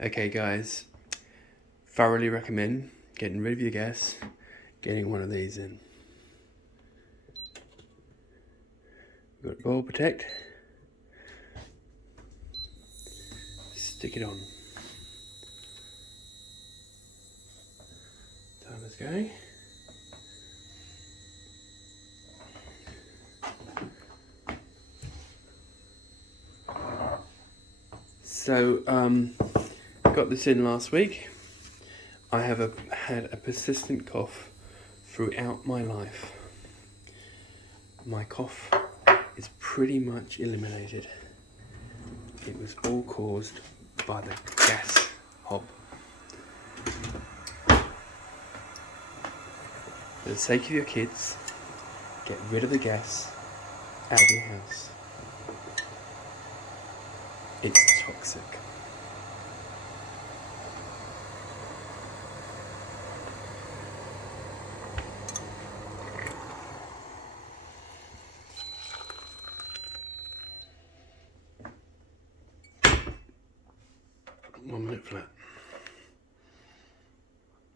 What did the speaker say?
Okay guys, thoroughly recommend getting rid of your gas, getting one of these in. We've got boil protect, stick it on. Timer's going. So, got this in last week. I have had a persistent cough throughout my life. My cough is pretty much eliminated. It was all caused by the gas hob. For the sake of your kids, get rid of the gas out of your house. It's toxic. One minute flat.